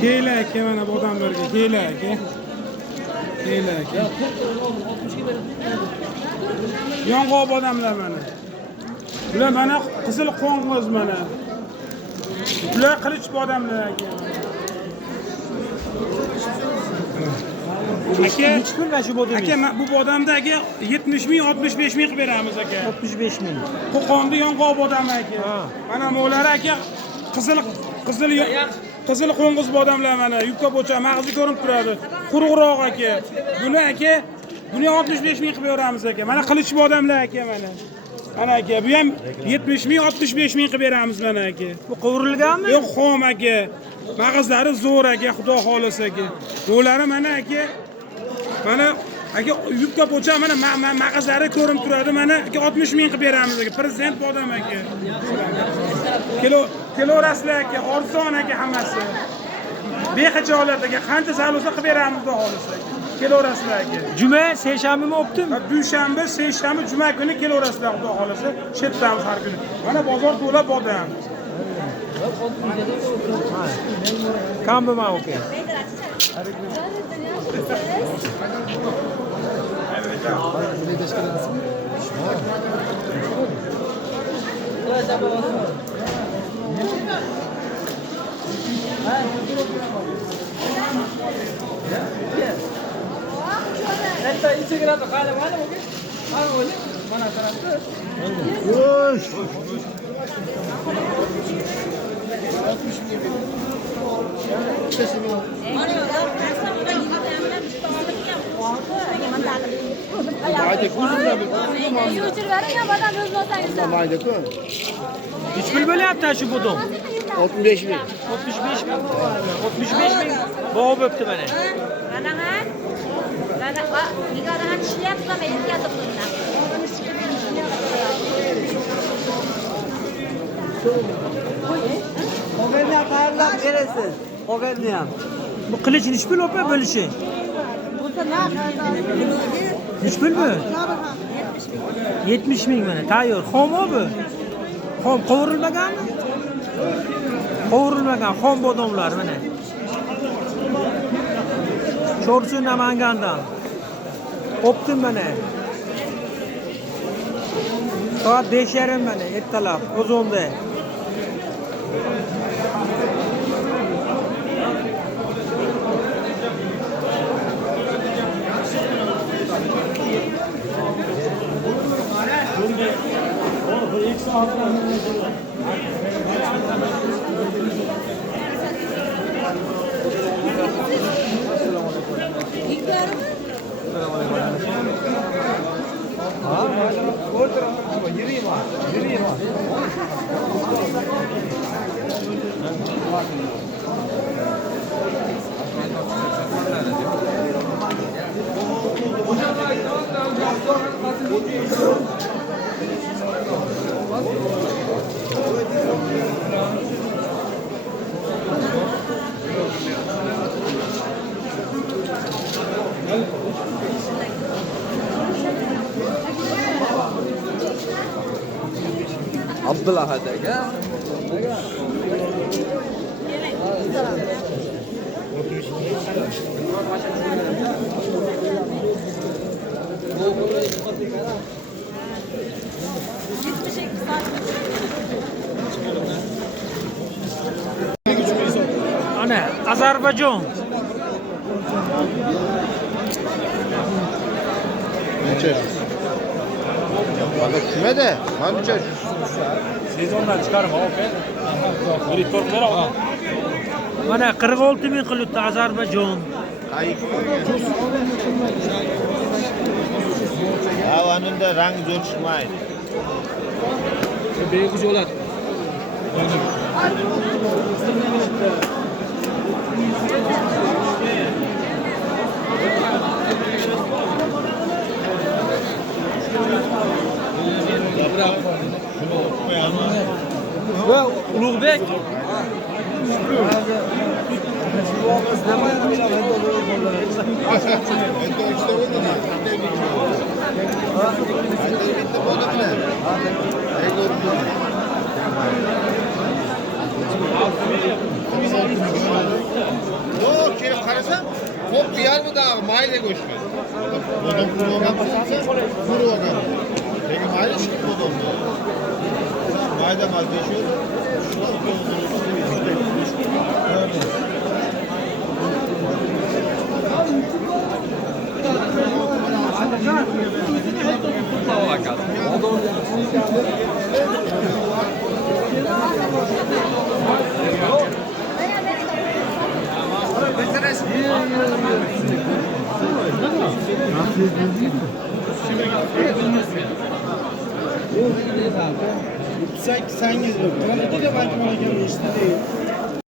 Keyla aka mana bu odamlarga keyla aka. Keyla aka. Yong'oq odamlar mana. Bular mana qizil qo'ng'iz mana. Bular qilich odamlar aka. Aka, bu odamdagi 70 ming, 65 ming qilib beramiz aka. 65 ming. Qo'qonda yong'oq odam aka. Mana bular aka qizil qo'ng'iz odamlar mana yubka bo'cha mag'zi ko'rinib turadi. Quruqroq aka. Buni aka, buni 65 ming qilib beramiz aka. Mana qilich odamlar aka mana. Mana aka, bu ham 70 ming, 65 ming qilib beramiz mana aka. Bu qovurilganmi? Yo'q, xom aka. Mag'izlari zo'r aka, xudo xolasa aka. Bo'lari mana aka. Mana aka yubka bo'cha mana mag'izlari ko'rinib turadi. Mana aka 60 ming qilib beramiz aka. Prezident odam aka. Kilo raslar aka, arzon aka hammasi. Bexijolat aka, qancha zalozda qilib beramiz xudo xolasa aka. Kilo raslar aka. Juma, seshanbami o'pdim? Dushanba, seshanba, juma kuni kilo raslar xudo xolasa chetdamiz har kuni. Mana bozor to'la bodam. Kam bo'lma aka. Hiç mi böyle yaptı şu budum? 65 bin. 65 bin. 65 bin. Boğup öptü beni. Bu kılıç hiç mi öpe böyle şey? Hiç mi? 70 bin bana. Tayyor. Xom o bu? Xom qovurulmagan mı? Qovurulmagan xom bodomlar mana. Chorsu Namangandan. O'pdim mana. Soat 5:30 mana ertalab O'zonda. Abdullah aka. Ana Azerbaycan. Neçer? Bak kime de? Hançer? Sezondan chiqarma, aka. Direktorlar al. Mana 46 bin qilibdi Azerbaycan. Kayık. Havanında rang zo'r chiqmaydi. Beyg'iz bo'ladi. Va Ulug'bek. Yok, kelip qarasam, xo'p buyarmi dag'i mayli go'shtmi? Odam qurib olgan, qurib olgan. Lekin mayli chiqib odamni. Mayda mazda shu. Sen geliyor. Bana da belki bana gelmişti değil.